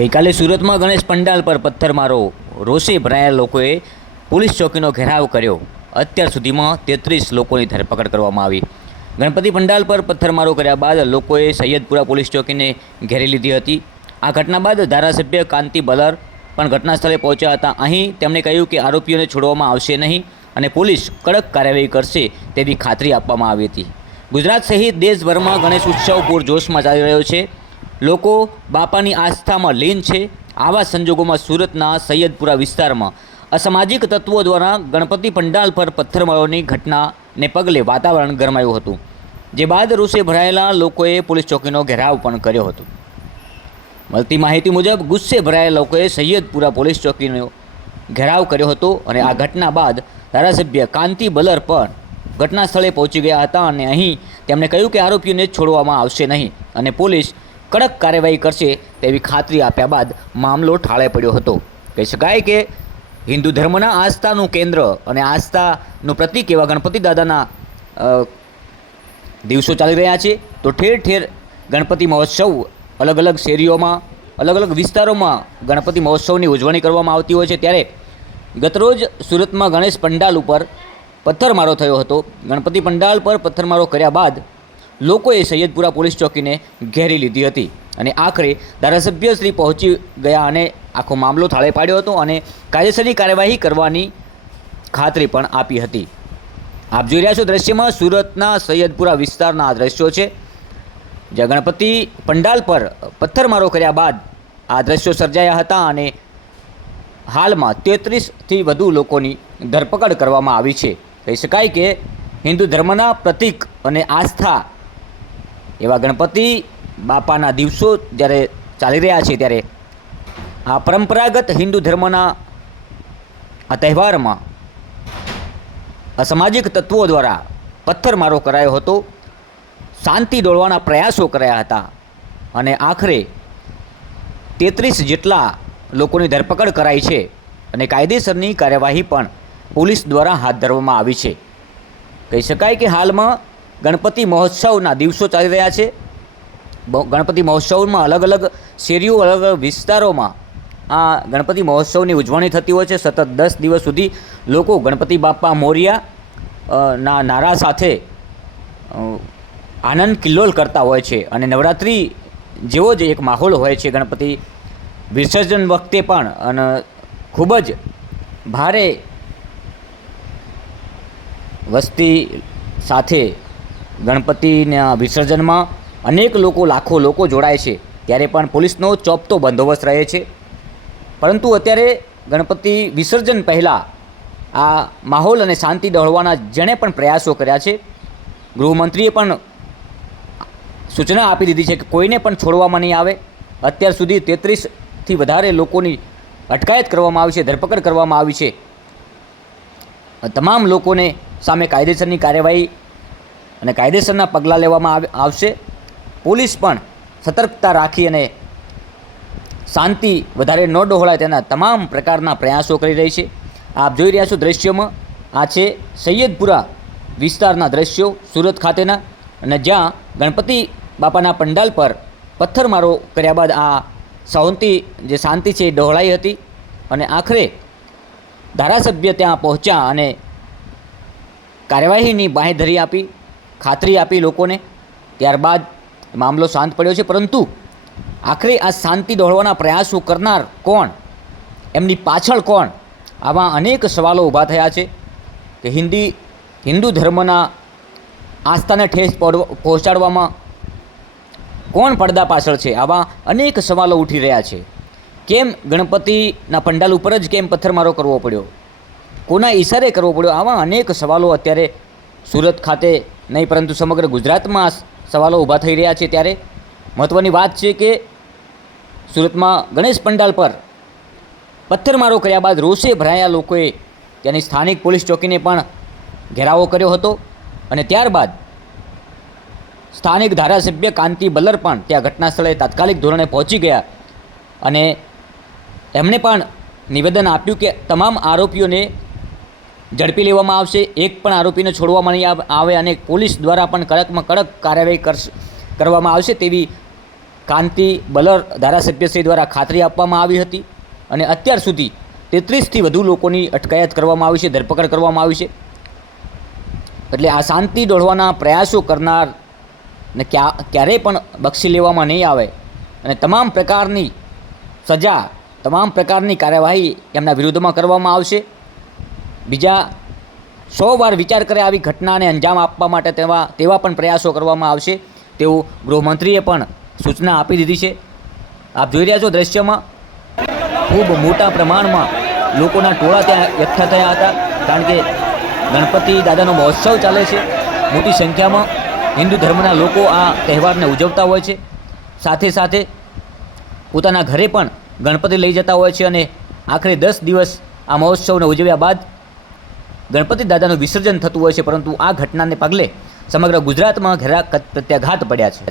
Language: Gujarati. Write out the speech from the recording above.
ગઈકાલે સુરતમાં ગણેશ પંડાલ પર પથ્થરમારો રોષે ભરાયેલા લોકોએ પોલીસ ચોકીનો ઘેરાવ કર્યો। અત્યાર સુધીમાં 33 લોકોની ધરપકડ કરવામાં આવી। ગણપતિ પંડાલ પર પથ્થરમારો કર્યા બાદ લોકોએ સૈયદપુરા પોલીસ ચોકીને ઘેરી લીધી હતી। આ ઘટના બાદ ધારાસભ્ય કાંતિ બલર પણ ઘટના સ્થળે પહોંચ્યા હતા। અહીં તેમણે કહ્યું કે આરોપીઓને છોડવામાં આવશે નહીં અને પોલીસ કડક કાર્યવાહી કરશે તેવી ખાતરી આપવામાં આવી હતી। ગુજરાત સહિત દેશભરમાં ગણેશ ઉત્સવ પૂરજોશમાં ચાલી રહ્યો છે। લોકો બાપાની આસ્થામાં લીન છે। આવા સંજોગોમાં સુરતના સૈયદપુરા વિસ્તારમાં અસામાજિક તત્વો દ્વારા ગણપતિ પંડાલ પર પથ્થરમારોની ઘટનાને પગલે વાતાવરણ ગરમાયું હતું, જે બાદ રોષે ભરાયેલા લોકોએ પોલીસ ચોકીનો ઘેરાવ પણ કર્યો હતો। મળતી માહિતી મુજબ ગુસ્સે ભરાયેલા લોકોએ સૈયદપુરા પોલીસ ચોકીનો ઘેરાવ કર્યો હતો અને આ ઘટના બાદ ધારાસભ્ય કાંતિ બલર પણ ઘટના સ્થળે પહોંચી ગયા હતા અને અહીં તેમણે કહ્યું કે આરોપીઓને છોડવામાં આવશે નહીં અને પોલીસ કડક કાર્યવાહી કરશે તેવી ખાતરી આપ્યા બાદ મામલો ઠાળે પડ્યો હતો। કહી શકાય કે હિન્દુ ધર્મના આસ્થાનું કેન્દ્ર અને આસ્થાનું પ્રતીક એવા ગણપતિ દાદાના દિવસો ચાલી રહ્યા છે, તો ઠેર ઠેર ગણપતિ મહોત્સવ અલગ અલગ શેરીઓમાં અલગ અલગ વિસ્તારોમાં ગણપતિ મહોત્સવની ઉજવણી કરવામાં આવતી હોય છે। ત્યારે ગતરોજ સુરતમાં ગણેશ પંડાલ ઉપર પથ્થરમારો થયો હતો। ગણપતિ પંડાલ પર પથ્થરમારો કર્યા બાદ લોકોએ સૈયદપુરા પોલીસ ચોકીને ઘેરી લીધી હતી અને આખરે ધારાસભ્ય શ્રી પહોંચી ગયા અને આખો મામલો થાળે પાડ્યો હતો અને કાયદેસરની કાર્યવાહી કરવાની ખાતરી પણ આપી હતી। આપ જોઈ રહ્યા છો દ્રશ્યમાં સુરતના સૈયદપુરા વિસ્તારના આ દ્રશ્યો છે, જ્યાં ગણપતિ પંડાલ પર પથ્થરમારો કર્યા બાદ આ દ્રશ્યો સર્જાયા હતા અને હાલમાં 33થી વધુ લોકોની ધરપકડ કરવામાં આવી છે। કહી શકાય કે હિન્દુ ધર્મના પ્રતીક અને આસ્થા એવા ગણપતિ બાપાના દિવસો જ્યારે ચાલી રહ્યા છે, ત્યારે આ પરંપરાગત હિન્દુ ધર્મના આ તહેવારમાં અસામાજિક તત્વો દ્વારા પથ્થરમારો કરાયો હતો, શાંતિ ડોળવાના પ્રયાસો કરાયા હતા અને આખરે 33 જેટલા લોકોની ધરપકડ કરાઈ છે અને કાયદેસરની કાર્યવાહી પણ પોલીસ દ્વારા હાથ ધરવામાં આવી છે। કહી શકાય કે હાલમાં ગણપતિ મહોત્સવના દિવસો ચાલી રહ્યા છે। ગણપતિ મહોત્સવમાં અલગ અલગ શેરીઓ અલગ અલગ વિસ્તારોમાં આ ગણપતિ મહોત્સવની ઉજવણી થતી હોય છે। સતત 10 દિવસ સુધી લોકો ગણપતિ બાપા મોરિયા ના નારા સાથે આનંદ કિલ્લોલ કરતા હોય છે અને નવરાત્રિ જેવો જ એક માહોલ હોય છે ગણપતિ વિસર્જન વખતે પણ, અને ખૂબ જ ભારે વસ્તી સાથે ગણપતિના વિસર્જનમાં અનેક લોકો લાખો લોકો જોડાય છે, ત્યારે પણ પોલીસનો ચોપતો બંદોબસ્ત રહે છે। પરંતુ અત્યારે ગણપતિ વિસર્જન પહેલાં આ માહોલ અને શાંતિ ડહોળવાના જેણે પણ પ્રયાસો કર્યા છે, ગૃહમંત્રીએ પણ સૂચના આપી દીધી છે કે કોઈને પણ છોડવામાં નહીં આવે। અત્યાર સુધી 33થી વધારે લોકોની અટકાયત કરવામાં આવી છે, ધરપકડ કરવામાં આવી છે। તમામ લોકોને સામે કાયદેસરની કાર્યવાહી અને કાયદેસરના પગલાં લેવામાં આવશે। પોલીસ પણ સતર્કતા રાખી અને શાંતિ વધારે ન ડહોળાય તેના તમામ પ્રકારના પ્રયાસો કરી રહી છે। આપ જોઈ રહ્યા છો દ્રશ્યોમાં આ છે સૈયદપુરા વિસ્તારના દ્રશ્યો સુરત ખાતેના, અને જ્યાં ગણપતિ બાપાના પંડાલ પર પથ્થરમારો કર્યા બાદ આ શાંતિ છે એ ડહોળાઈ હતી અને આખરે ધારાસભ્ય ત્યાં પહોંચ્યા અને કાર્યવાહીની બાંહેધરી આપી, ખાતરી આપી લોકોને। ત્યારબાદ મામલો શાંત પડ્યો છે, પરંતુ આખરે આ શાંતિ ડહોળવાના પ્રયાસો કરનાર કોણ, એમની પાછળ કોણ, આવા અનેક સવાલો ઊભા થયા છે કે હિન્દુ ધર્મના આસ્થાને ઠેસ પહોંચાડવામાં કોણ પડદા પાછળ છે, આવા અનેક સવાલો ઉઠી રહ્યા છે। કેમ ગણપતિના પંડાલ ઉપર જ કેમ પથ્થરમારો કરવો પડ્યો, કોના ઈશારે કરવો પડ્યો, આવા અનેક સવાલો અત્યારે સુરત ખાતે નહીં પરંતુ સમગ્ર ગુજરાતમાં સવાલો ઊભા થઈ રહ્યા છે। ત્યારે મહત્ત્વની વાત છે કે સુરતમાં ગણેશ પંડાલ પર પથ્થરમારો કર્યા બાદ રોષે ભરાયા લોકોએ ત્યાંની સ્થાનિક પોલીસ ચોકીને પણ ઘેરાવો કર્યો હતો અને ત્યારબાદ સ્થાનિક ધારાસભ્ય કાંતિ બલર પણ ત્યાં ઘટના સ્થળે તાત્કાલિક ધોરણે પહોંચી ગયા અને એમણે પણ નિવેદન આપ્યું કે તમામ આરોપીઓને ઝડપી લેવામાં આવશે, એક પણ આરોપીને છોડવામાં નહીં આવે અને પોલીસ દ્વારા પણ કડકમાં કડક કાર્યવાહી કરવામાં આવશે તેવી કાંતિ બલર ધારાસભ્યશ્રી દ્વારા ખાતરી આપવામાં આવી હતી અને અત્યાર સુધી 33થી વધુ લોકોની અટકાયત કરવામાં આવી છે, ધરપકડ કરવામાં આવી છે. એટલે આ શાંતિ દોહળવાના પ્રયાસો કરનારને ક્યારેય પણ બક્ષી લેવામાં નહીં આવે અને તમામ પ્રકારની સજા, તમામ પ્રકારની કાર્યવાહી એમના વિરુદ્ધમાં કરવામાં આવશે. બીજા 100 વાર વિચાર કરે આવી ઘટનાને અંજામ આપવા માટે તેવા પણ પ્રયાસો કરવામાં આવશે તેવું ગૃહમંત્રીએ પણ સૂચના આપી દીધી છે. આપ જોઈ રહ્યા છો દ્રશ્યમાં ખૂબ મોટા પ્રમાણમાં લોકોના ટોળા ત્યાં એકઠા થયા હતા, કારણ કે ગણપતિ દાદાનો મહોત્સવ ચાલે છે. મોટી સંખ્યામાં હિન્દુ ધર્મના લોકો આ તહેવારને ઉજવતા હોય છે, સાથે સાથે પોતાના ઘરે પણ ગણપતિ લઈ જતા હોય છે અને આખરે 10 દિવસ આ મહોત્સવને ઉજવ્યા બાદ ગણપતિ દાદાનું વિસર્જન થતું હોય છે. પરંતુ આ ઘટનાને પગલે સમગ્ર ગુજરાતમાં ઘેરા પ્રત્યાઘાત પડ્યા છે.